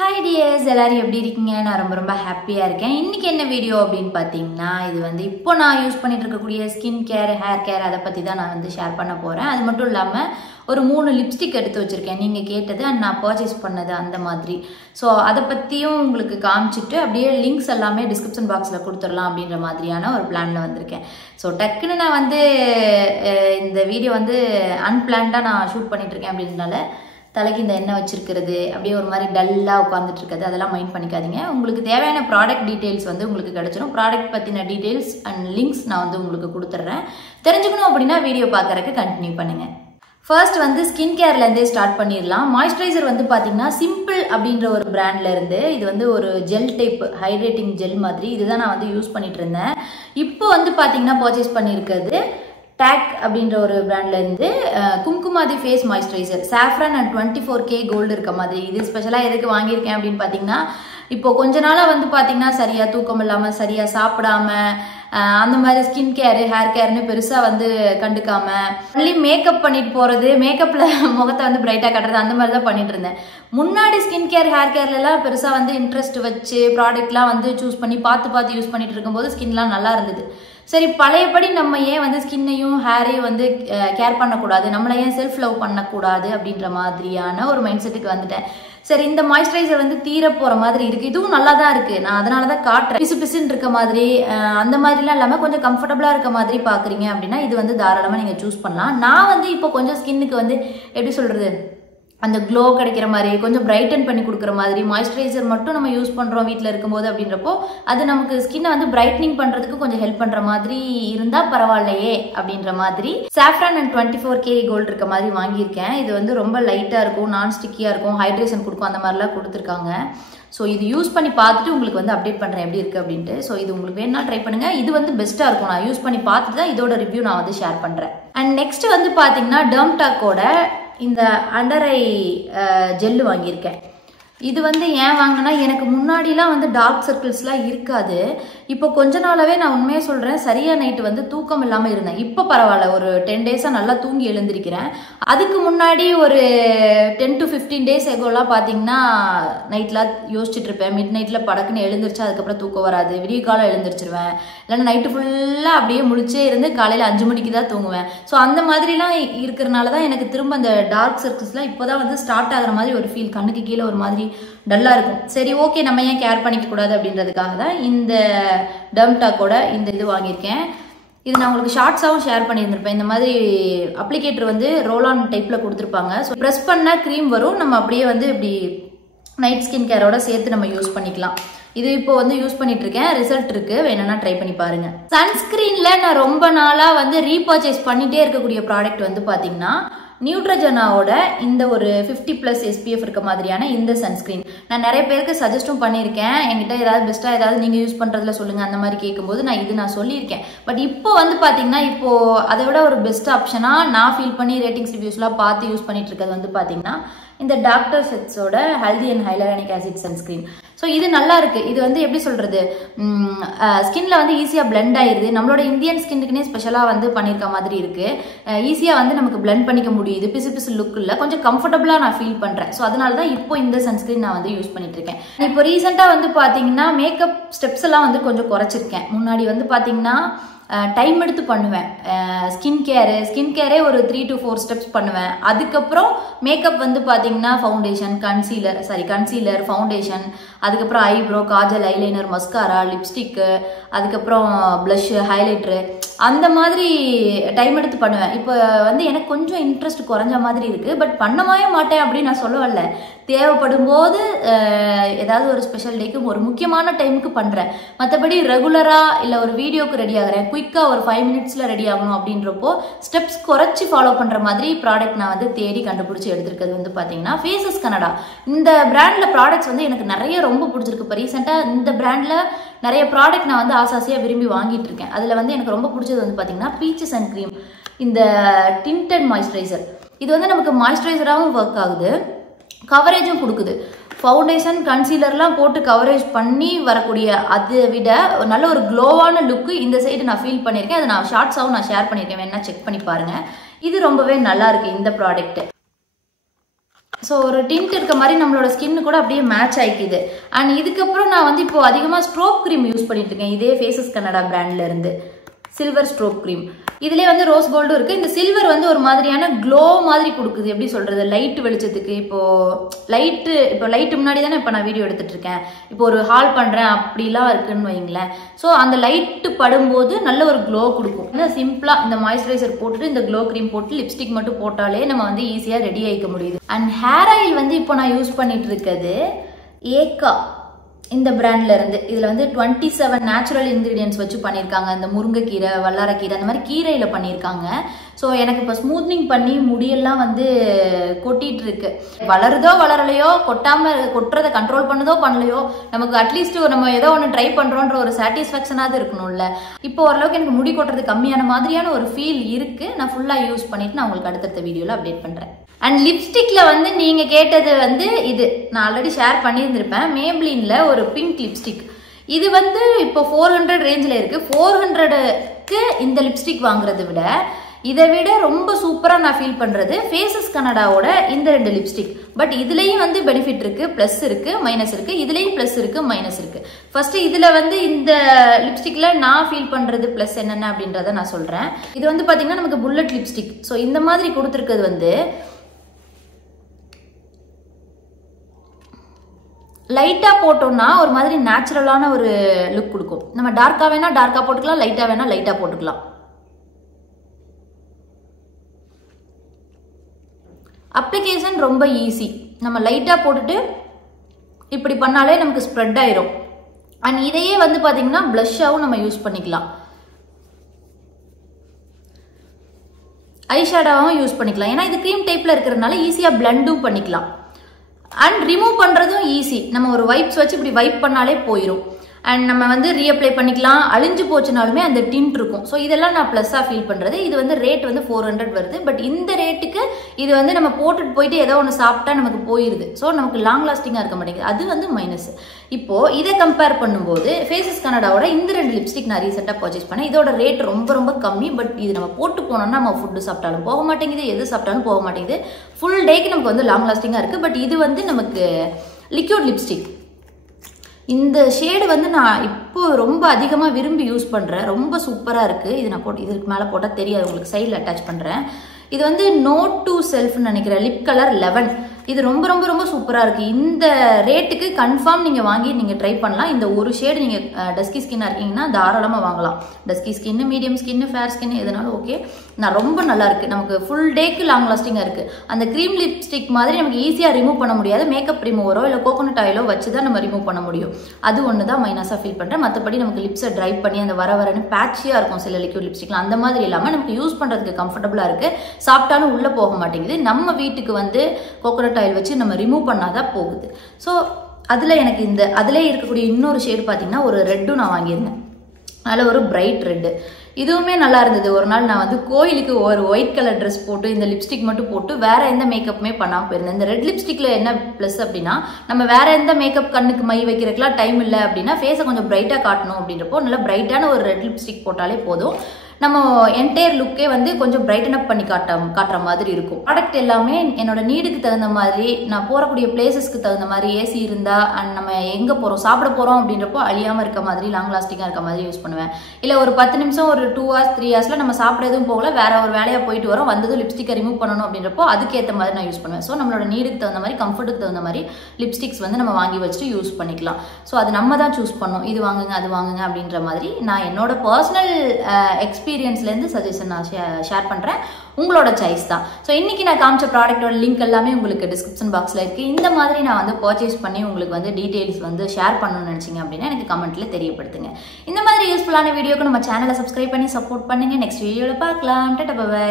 Hi dears, எல்லாரும் எப்படி இருக்கீங்க? நான் ரொம்ப ஹாப்பியா இருக்கேன். இன்னைக்கு என்ன வீடியோ அப்படினு பாத்தீங்கன்னா, இது வந்து இப்போ நான் யூஸ் பண்ணிட்டு இருக்கக்கூடிய ஸ்கின் கேர், ஹேர் கேர் அத பத்தி தான் நான் வந்து ஷேர் பண்ண போறேன். அது மட்டும் இல்லாம ஒரு 3 லிப்ஸ்டிக் எடுத்து வச்சிருக்கேன். நீங்க கேட்டது நான் பர்ச்சேஸ் பண்ணது அந்த மாதிரி. சோ அத பத்தியும் உங்களுக்கு காமிச்சிட்டு அப்படியே லிங்க்ஸ் எல்லாமே டிஸ்கிரிப்ஷன் பாக்ஸ்ல கொடுத்துறலாம் அப்படின்ற மாதிரியான ஒரு பிளான்ல வந்திருக்கேன். சோ டக்குன்னு நான் வந்து இந்த வீடியோ வந்து அன்பிளான்டா நான் ஷூட் பண்ணிட்டு இருக்கேன் அப்படின்றனால தலைக்கு இந்த எண்ணெய் வச்சிருக்கிறது அப்படியே ஒரு மாதிரி டல்லா உட்காந்துட்டு இருக்கிறது அதெல்லாம் மைண்ட் பண்ணிக்காதீங்க. உங்களுக்கு தேவையான ப்ராடக்ட் டீடைல்ஸ் வந்து உங்களுக்கு கிடைச்சிடும். ப்ராடக்ட் பத்தின டீடைல்ஸ் அண்ட் லிங்க்ஸ் நான் வந்து உங்களுக்கு கொடுத்துட்றேன். தெரிஞ்சுக்கணும் அப்படின்னா வீடியோ பார்க்கறதுக்கு கண்டினியூ பண்ணுங்க. ஃபர்ஸ்ட் வந்து ஸ்கின் கேர்ல இருந்தே ஸ்டார்ட் பண்ணிடலாம். மாய்ஸ்சரைசர் வந்து பாத்தீங்கன்னா சிம்பிள் அப்படின்ற ஒரு பிராண்ட்ல இருந்து இது வந்து ஒரு ஜெல் டைப் ஹைட்ரேட்டிங் ஜெல் மாதிரி இதுதான் நான் வந்து யூஸ் பண்ணிட்டு இருந்தேன். இப்போ வந்து பாத்தீங்கன்னா பர்ச்சேஸ் பண்ணியிருக்கிறது டாக் அப்படின்ற ஒரு பிராண்ட்ல இருந்து Kumkumadi face moisturizer saffron and 24K gold இருக்க மாதிரி. இது ஸ்பெஷலா எதுக்கு வாங்கியிருக்கேன் அப்படின்னு பாத்தீங்கன்னா, இப்போ கொஞ்ச நாளா வந்து பாத்தீங்கன்னா சரியா தூக்கம் இல்லாம சரியா சாப்பிடாம அந்த மாதிரி ஸ்கின் கேர் ஹேர் கேர்னு பெருசா வந்து கண்டுக்காம ஒன்லி மேக்கப் பண்ணிட்டு போறது, மேக்கப்ல முகத்தை வந்து பிரைட்டா கட்டுறது அந்த மாதிரி தான் பண்ணிட்டு இருந்தேன். முன்னாடி ஸ்கின் கேர் ஹேர் கேர்ல எல்லாம் பெருசா வந்து இன்ட்ரெஸ்ட் வச்சு ப்ராடக்ட்லாம் வந்து சூஸ் பண்ணி பார்த்து யூஸ் பண்ணிட்டு இருக்கும்போது ஸ்கின்லாம் நல்லா இருந்தது. சரி, பழையபடி நம்ம ஏன் வந்து ஸ்கின்னையும் ஹேரையும் வந்து கேர் பண்ணக்கூடாது, நம்மளை ஏன் செல்ஃப் லவ் பண்ணக்கூடாது அப்படின்ற மாதிரியான ஒரு மைண்ட் செட்டுக்கு வந்துட்டேன். சரி, இந்த மாய்ஸ்சரைசர் வந்து தீர போற மாதிரி இருக்கு, இதுவும் நல்லா தான் இருக்கு, நான் அதனாலதான் காட்டுறேன். பிசு பிசுன்னு இருக்க மாதிரி அந்த மாதிரிலாம் இல்லாம கொஞ்சம் கம்ஃபர்டபுளா இருக்க மாதிரி பாக்குறீங்க அப்படின்னா இது வந்து தாராளமா நீங்க சூஸ் பண்ணலாம். நான் வந்து இப்போ கொஞ்சம் ஸ்கின்னுக்கு வந்து எப்படி சொல்றது, அந்த க்ளோ கிடைக்கிற மாதிரி கொஞ்சம் பிரைட்டன் பண்ணி கொடுக்குற மாதிரி மாய்ஸ்சரைசர் மட்டும் நம்ம யூஸ் பண்றோம் வீட்டில் இருக்கும்போது அப்படின்றப்போ அது நமக்கு ஸ்கின்னை வந்து பிரைட்னிங் பண்றதுக்கு கொஞ்சம் ஹெல்ப் பண்ற மாதிரி இருந்தா பரவாயில்லையே அப்படின்ற மாதிரி சாஃப்ரான் அண்ட் 24K கோல்டு இருக்க மாதிரி வாங்கியிருக்கேன். இது வந்து ரொம்ப லைட்டா இருக்கும், நான் ஸ்டிக்கியா இருக்கும், ஹைட்ரேஷன் கொடுக்கும், அந்த மாதிரிலாம் கொடுத்துருக்காங்க. ஸோ இது யூஸ் பண்ணி பார்த்துட்டு உங்களுக்கு வந்து அப்டேட் பண்ணுறேன் எப்படி இருக்குது அப்படின்ட்டு. ஸோ இது உங்களுக்கு வேணா ட்ரை பண்ணுங்க. இது வந்து பெஸ்ட்டாக இருக்கும். நான் யூஸ் பண்ணி பார்த்துட்டு தான் இதோட ரிவ்யூ நான் வந்து ஷேர் பண்ணுறேன். அண்ட் நெக்ஸ்ட் வந்து பார்த்தீங்கன்னா டெர்ம்டாக்கோட இந்த அண்டர் ஐ ஜெல்லு வாங்கியிருக்கேன். இது வந்து ஏன் வாங்கினேன்னா, எனக்கு முன்னாடிலாம் வந்து டார்க் சர்க்கிள்ஸ்லாம் இருக்காது. இப்போ கொஞ்ச நாளாவே நான் உண்மையாக சொல்கிறேன், சரியா நைட்டு வந்து தூக்கம் இல்லாமல் இருந்தேன். இப்போ பரவாயில்ல, ஒரு 10 டேஸாக நல்லா தூங்கி எழுந்திருக்கிறேன். அதுக்கு முன்னாடி ஒரு 10 to 15 டேஸ் எகோலாம் பார்த்தீங்கன்னா நைட்லாம் யோசிச்சுட்டு இருப்பேன். மிட் நைட்டில் படக்குன்னு எழுந்திரிச்சா அதுக்கப்புறம் தூக்கம் வராது, விடிய காலம் எழுந்திரிச்சிருவேன். இல்லைன்னா நைட்டு ஃபுல்லாக அப்படியே முழிச்சே இருந்து காலையில் 5 மணிக்கு தான் தூங்குவேன். ஸோ அந்த மாதிரிலாம் இருக்கிறனால தான் எனக்கு திரும்ப அந்த டார்க் சர்க்கிள்ஸ்லாம் இப்போ தான் வந்து ஸ்டார்ட் ஆகிற மாதிரி ஒரு ஃபீல், கண்ணுக்கு கீழே ஒரு மாதிரி டல்லா இருக்கும். சரி, ஓகே, நம்ம ஏன் கேர் பண்ணிக்க கூடாது அப்படின்றதுக்காக தான் இந்த டெர்ம்டாக்கோட இந்த இது வாங்கியிருக்கேன். இது நான் உங்களுக்கு ஷார்ட்ஸாகவும் ஷேர் பண்ணியிருந்திருப்பேன். இந்த மாதிரி அப்ளிகேட்டர் வந்து ரோல் ஆன் டைப்ல கொடுத்துருப்பாங்க. ஸோ ப்ரெஸ் பண்ணா க்ரீம் வரும், நம்ம அப்படியே வந்து இப்படி நைட் ஸ்கின் கேரோட சேர்த்து நம்ம யூஸ் பண்ணிக்கலாம். இது இப்போ வந்து யூஸ் பண்ணிட்டு இருக்கேன், ரிசல்ட் இருக்கு, வேணும்னா ட்ரை பண்ணி பாருங்க. சன்ஸ்கிரீன்ல நான் ரொம்ப நாளா வந்து ரீபர்ச்சேஸ் பண்ணிட்டே இருக்கக்கூடிய ப்ராடக்ட் வந்து பாத்தீங்கன்னா நியூட்ரஜனாவோட இந்த ஒரு 50+ SPF இருக்க மாதிரியான இந்த சன்ஸ்கிரீன் நான் நிறைய பேருக்கு சஜஸ்டும் பண்ணியிருக்கேன். என்கிட்ட ஏதாவது பெஸ்ட்டாக ஏதாவது நீங்கள் யூஸ் பண்ணுறதுல சொல்லுங்கள் அந்த மாதிரி கேட்கும்போது நான் சொல்லியிருக்கேன். பட் இப்போ வந்து பார்த்தீங்கன்னா இப்போ அதை விட ஒரு பெஸ்ட் ஆப்ஷனாக நான் ஃபீல் பண்ணி ரேட்டிங்ஸ் ரிவ்யூஸ்லாம் பார்த்து யூஸ் பண்ணிட்டு இருக்கிறது வந்து பார்த்தீங்கன்னா இந்த டாக்டர் செட்ஸோட healthy and hyaluronic acid sunscreen. So இது நல்லா இருக்கு. இது வந்து எப்படி சொல்றது, ஸ்கின்ல வந்து ஈஸியா பிளெண்ட் ஆயிருது. நம்மளோட இந்தியன் ஸ்கின்னுக்குனே ஸ்பெஷலா வந்து பண்ணிருக்க மாதிரி இருக்கு. ஈஸியா வந்து நமக்கு பிளெண்ட் பண்ணிக்க முடியுது. பிசு பிசு லுக் இல்ல, கொஞ்சம் கம்ஃபர்டபுளா நான் ஃபீல் பண்றேன். ஸோ அதனால தான் இப்போ இந்த சன்ஸ்கிரீன் நான் வந்து யூஸ் பண்ணிட்டு இருக்கேன். இப்போ ரீசெண்டா வந்து பாத்தீங்கன்னா மேக்கப் ஸ்டெப்ஸ் எல்லாம் வந்து கொஞ்சம் குறைச்சிருக்கேன். முன்னாடி வந்து பாத்தீங்கன்னா டைம் எடுத்து பண்ணுவேன். ஸ்கின் கேரே ஒரு 3 to 4 ஸ்டெப்ஸ் பண்ணுவேன். அதுக்கப்புறம் மேக்கப் வந்து பார்த்தீங்கன்னா கன்சீலர் ஃபவுண்டேஷன், அதுக்கப்புறம் eyebrow, Kajal, eyeliner, mascara, lipstick, அதுக்கப்புறம் ப்ளஷ், ஹைலைட்ரு, அந்த மாதிரி டைம் எடுத்து பண்ணுவேன். இப்போ வந்து எனக்கு கொஞ்சம் இன்ட்ரெஸ்ட் குறைஞ்ச மாதிரி இருக்கு. பட் பண்ணவே மாட்டேன் அப்படின்னு நான் சொல்ல வரல. தேவைப்படும் போது ஏதாவது ஒரு ஸ்பெஷல் டேக்கு ஒரு முக்கியமான டைமுக்கு பண்றேன். மற்றபடி ரெகுலரா இல்லை ஒரு வீடியோக்கு ரெடி ஆகிறேன், குயிக்கா ஒரு 5 மினிட்ஸ்ல ரெடி ஆகணும் அப்படின்றப்போ ஸ்டெப்ஸ் குறைச்சி ஃபாலோ பண்ற மாதிரி ப்ராடக்ட் நான் வந்து தேடி கண்டுபிடிச்சி எடுத்திருக்கிறது வந்து பாத்தீங்கன்னா ஃபேஸஸ் கனடா. இந்த பிராண்ட்ல ப்ராடக்ட்ஸ் வந்து எனக்கு நிறைய ரொம்ப பிடிச்சிருக்கு. இப்போ ரீசெண்டா இந்த பிராண்ட்ல நிறைய ப்ராடக்ட் நான் வந்து ஆசாசியா விரும்பி வாங்கிட்டு இருக்கேன். அதுல வந்து எனக்கு ரொம்ப பிடிச்சது வந்து பாத்தீங்கன்னா பீச்சஸ் அண்ட் கிரீம் இந்த டிண்டட் மாய்ஸ்சரைசர். இது வந்து நமக்கு மாய்ஸ்சரைசராகவும் ஒர்க் ஆகுது, கவரேஜும் கொடுக்குது. ஃபவுண்டேஷன் கன்சீலர்லாம் போட்டு கவரேஜ் பண்ணி வரக்கூடிய அதை விட நல்ல ஒரு க்ளோவான லுக்கு இந்த சைடு நான் ஃபீல் பண்ணியிருக்கேன். அதை நான் ஷார்ட்ஸாகவும் நான் ஷேர் பண்ணியிருக்கேன், வேணா செக் பண்ணி பாருங்க. இது ரொம்பவே நல்லா இருக்கு இந்த ப்ராடக்ட். ஸோ ஒரு டிண்ட் இருக்க மாதிரி நம்மளோட ஸ்கின் கூட அப்படியே மேட்ச் ஆகிக்குது. அண்ட் இதுக்கப்புறம் நான் வந்து இப்போ அதிகமாக ஸ்ட்ரோக் க்ரீம் யூஸ் பண்ணிட்டு இருக்கேன். இதே ஃபேஸஸ் கனடா பிராண்ட்ல இருந்து சில்வர் ஸ்ட்ரோக் க்ரீம். இதுலேயே வந்து ரோஸ் கோல்டும் இருக்குது. இந்த சில்வர் வந்து ஒரு மாதிரியான க்ளோ மாதிரி கொடுக்குது. எப்படி சொல்கிறது, லைட்டு வெளிச்சத்துக்கு. இப்போ லைட்டு முன்னாடி தானே இப்போ நான் வீடியோ எடுத்துகிட்டு இருக்கேன். இப்போ ஒரு ஹால் பண்ணுறேன் அப்படிலாம் இருக்குன்னு வைங்களேன். ஸோ அந்த லைட்டு படும்போது நல்ல ஒரு க்ளோ கொடுக்கும். ஏன்னா சிம்பிளாக இந்த மாய்ஸ்சரைசர் போட்டுட்டு இந்த க்ளோ க்ரீம் போட்டு லிப்ஸ்டிக் மட்டும் போட்டாலே நம்ம வந்து ஈஸியாக ரெடி ஆகிக்க முடியுது. அண்ட் ஹேர் ஆயில் வந்து இப்போ நான் யூஸ் பண்ணிட்டு இருக்கிறது ஏக்கா இந்த பிராண்ட்ல இருந்து. இதுல வந்து 27 நேச்சுரல் இன்கிரீடியன்ஸ் வச்சு பண்ணியிருக்காங்க. இந்த முருங்கைக்கீரை, வல்லாரக்கீரை, அந்த மாதிரி கீரையில பண்ணியிருக்காங்க. ஸோ எனக்கு இப்போ ஸ்மூத்னிங் பண்ணி முடியெல்லாம் வந்து கொட்டிட்டு இருக்கு. வளருதோ வளரலையோ, கொட்டுறதை கண்ட்ரோல் பண்ணதோ பண்ணலையோ, நமக்கு அட்லீஸ்ட் நம்ம ஏதோ ஒன்று ட்ரை பண்றோன்ற ஒரு சாட்டிஸ்ஃபேக்ஷனாவது இருக்கணும்ல. இப்போ ஓரளவுக்கு எனக்கு முடி கொட்டுறது கம்மியான மாதிரியான ஒரு ஃபீல் இருக்கு. நான் ஃபுல்லா யூஸ் பண்ணிட்டு நான் உங்களுக்கு அடுத்தடுத்த வீடியோல அப்டேட் பண்றேன். அண்ட் லிப்ஸ்டிக்ல வந்து நீங்க கேட்டது வந்து இது நான் ஆல்ரெடி ஷேர் பண்ணியிருந்திருப்பேன். மேப்ளின்ல ஒரு பிங்க் லிப்ஸ்டிக். இது வந்து இப்போ 400 ரேஞ்சில் இருக்கு. 400க்கு இந்த லிப்ஸ்டிக் வாங்குறதை விட இதை விட ரொம்ப சூப்பராக நான் ஃபீல் பண்ணுறது ஃபேஸஸ் கனடாவோட இந்த 2 லிப்ஸ்டிக். பட் இதுலேயும் வந்து பெனிஃபிட் இருக்கு, ப்ளஸ் இருக்கு, மைனஸ் இருக்கு. இதுலேயும் ப்ளஸ் இருக்கு, மைனஸ் இருக்கு. ஃபர்ஸ்ட் இதில் வந்து இந்த லிப்ஸ்டிக்ல நான் ஃபீல் பண்ணுறது ப்ளஸ் என்னென்ன அப்படின்றத நான் சொல்கிறேன். இது வந்து பார்த்தீங்கன்னா நமக்கு புல்லட் லிப்ஸ்டிக். ஸோ இந்த மாதிரி கொடுத்துருக்கிறது வந்து லைட்டா போட்டோம்னா ஒரு மாதிரி நேச்சுரலான ஒரு லுக் கொடுக்கும். நம்ம டார்க்கா வேணா டார்க்கா போட்டுக்கலாம், லைட்டா வேணா லைட்டா போட்டுக்கலாம். அப்ளிகேஷன் ரொம்ப ஈஸி. நம்ம லைட்டா போட்டுட்டு இப்படி பண்ணாலே நமக்கு ஸ்ப்ரெட் ஆயிரும். அண்ட் இதையே வந்து பாத்தீங்கன்னா பிளஷ்ஷாவும் நம்ம யூஸ் பண்ணிக்கலாம், ஐஷேடோவும் யூஸ் பண்ணிக்கலாம். ஏன்னா இது கிரீம் டைப்ல இருக்கிறதுனால ஈஸியா பிளண்டும் பண்ணிக்கலாம். அண்ட் ரிமூவ் பண்ணுறதும் ஈஸி. நம்ம ஒரு வைப்ஸ் வச்சு இப்படி வைப் பண்ணாலே போயிடும். அண்ட் நம்ம வந்து ரீஅப்ளை பண்ணிக்கலாம். அழிஞ்சு போச்சுனாலுமே அந்த டிண்ட் இருக்கும். ஸோ இதெல்லாம் நான் ப்ளஸ்ஸாக ஃபீல் பண்ணுறது. இது வந்து ரேட் வந்து 400 வருது. பட் இந்த ரேட்டுக்கு இது வந்து நம்ம போட்டுட்டு போயிட்டு ஏதோ ஒன்று சாப்பிட்டா நமக்கு போயிடுது. ஸோ நமக்கு லாங் லாஸ்டிங்காக இருக்க மாட்டேங்குது. அது வந்து மைனஸ். இப்போ இதை கம்பேர் பண்ணும்போது ஃபேஸஸ் கனடாவோட இந்த 2 லிப்ஸ்டிக் நான் ரீசெண்டாக பர்ச்சேஸ் பண்ணேன். இதோட ரேட் ரொம்ப ரொம்ப கம்மி. பட் இது நம்ம போட்டு போனோம்னா நம்ம ஃபுட்டு சாப்பிட்டாலும் போக மாட்டேங்குது, எது சாப்பிட்டாலும் போக மாட்டேங்குது. ஃபுல் டேக்கு நமக்கு வந்து லாங் லாஸ்டிங்காக இருக்குது. பட் இது வந்து நமக்கு லிக்விட் லிப்ஸ்டிக். இந்த ஷேடு வந்து நான் இப்போ ரொம்ப அதிகமாக விரும்பி யூஸ் பண்ணுறேன். ரொம்ப சூப்பராக இருக்குது. இது நான் இதுக்கு மேலே போட்டால் தெரியாது, உங்களுக்கு சைடில் அட்டாச் பண்ணுறேன். இது வந்து நோட் டு செல்ஃப்னு நினைக்கிறேன். Lip colour 11. இது ரொம்ப ரொம்ப ரொம்ப சூப்பராக இருக்குது. இந்த ரேட்டுக்கு கன்ஃபார்ம் நீங்கள் வாங்கி நீங்கள் ட்ரை பண்ணலாம். இந்த ஒரு ஷேடு நீங்கள் டஸ்கி ஸ்கின்னாக இருக்கீங்கன்னா தாராளமாக வாங்கலாம். Dusky skin, medium skin, fair skin எதுனாலும் ஓகே. நான் ரொம்ப நல்லா இருக்குது. நமக்கு ஃபுல் டேக்கு லாங் லாஸ்டிங்காக இருக்குது. அந்த க்ரீம் லிப்ஸ்டிக் மாதிரி நமக்கு ஈஸியாக ரிமூவ் பண்ண முடியாது. மேக்கப் ரிமூவரோ இல்லை கோகோனட் ஆயிலோ வச்சு தான் நம்ம ரிமூவ் பண்ண முடியும். அது ஒன்று தான் மைனஸாக ஃபீல் பண்ணுறேன். மற்றபடி நமக்கு லிப்ஸை ட்ரை பண்ணி அந்த வரன்னு பேட்சியாக இருக்கும் சில லிக்விட் லிப்ஸ்டிக்லாம். அந்த மாதிரி இல்லாமல் நமக்கு யூஸ் பண்ணுறதுக்கு கம்ஃபர்டபுளாக இருக்குது. சாப்பிட்டாலும் உள்ளே போக மாட்டேங்குது. நம்ம வீட்டுக்கு வந்து கோகோனட் ஆயில் வச்சு நம்ம ரிமூவ் பண்ணாதான் போகுது. ஸோ அதில் எனக்கு அதிலே இருக்கக்கூடிய இன்னொரு ஷேடு பார்த்தீங்கன்னா ஒரு ரெட்டும் நான் வாங்கியிருந்தேன். அதில் ஒரு பிரைட் ரெட்டு. இதுவுமே நல்லா இருந்தது. ஒரு நாள் நான் வந்து கோயிலுக்கு ஒரு ஒயிட் கலர் ட்ரெஸ் போட்டு இந்த லிப்ஸ்டிக் மட்டும் போட்டு வேற எந்த மேக்கப்புமே பண்ணாமல் போயிருந்தேன். இந்த ரெட் லிப்ஸ்டிக்ல என்ன ப்ளஸ் அப்படின்னா, நம்ம வேற எந்த மேக்கப் கண்ணுக்கு மை வைக்கிறதுக்குலாம் டைம் இல்லை அப்படின்னா ஃபேஸை கொஞ்சம் பிரைட்டாக காட்டணும் அப்படின்றப்போ நல்லா பிரைட்டான ஒரு ரெட் லிப்ஸ்டிக் போட்டாலே போதும். நம்ம என்டையர் லுக்கே வந்து கொஞ்சம் பிரைட்டன் அப் பண்ணி காட்டுற மாதிரி இருக்கும். ப்ராடக்ட் எல்லாமே என்னோட நீடுக்கு தகுந்த மாதிரி, நான் போறக்கூடிய பிளேசஸ்க்கு தகுந்த மாதிரி, ஏசி இருந்தா அண்ட் நம்ம எங்க போறோம் சாப்பிட போறோம் அப்படின்றப்போ அழியாம இருக்க மாதிரி, லாங் லாஸ்டிங்கா இருக்க மாதிரி யூஸ் பண்ணுவேன். இல்ல ஒரு 10 நிமிஷம் ஒரு 2 hours 3 hours நம்ம சாப்பிட எதுவும் போகல, வேற ஒரு வேலையா போயிட்டு வரோம், வந்ததும் லிப்ஸ்டிக்கை ரிமூவ் பண்ணணும் அப்படின்றப்போ அதுக்கேற்ற மாதிரி நான் யூஸ் பண்ணுவேன். ஸோ நம்மளோட நீடுக்கு தகுந்த மாதிரி, கம்ஃபர்ட்டுக்கு தகுந்த மாதிரி லிப்ஸ்டிக்ஸ் வந்து நம்ம வாங்கி வச்சுட்டு யூஸ் பண்ணிக்கலாம். ஸோ அது நம்ம தான் சூஸ் பண்ணணும். இது வாங்குங்க அது வாங்குங்க அப்படின்ற மாதிரி நான் என்னோட பர்சனல் எக்ஸ்பீரியன்ஸ்லேருந்து சஜஷன் நான் ஷேர் பண்ணுறேன். உங்களோட சாய்ஸ் தான். ஸோ இன்னைக்கு நான் காமிச்ச ப்ராடக்டோட லிங்க் எல்லாமே உங்களுக்கு டிஸ்கிரிப்ஷன் பாக்ஸில் இருக்குது. இந்த மாதிரி நான் வந்து பர்ச்சேஸ் பண்ணி உங்களுக்கு வந்து டீட்டெயில்ஸ் வந்து ஷேர் பண்ணணும்னு நினச்சிங்க அப்படின்னா எனக்கு கமெண்ட்டில் தெரியப்படுத்துங்க. இந்த மாதிரி யூஸ்ஃபுல்லான வீடியோக்கு நம்ம சேனலை சப்ஸ்கிரைப் பண்ணி சப்போர்ட் பண்ணுங்கள். நெக்ஸ்ட் வீடியோவில் பார்க்கலாம். Tata bye.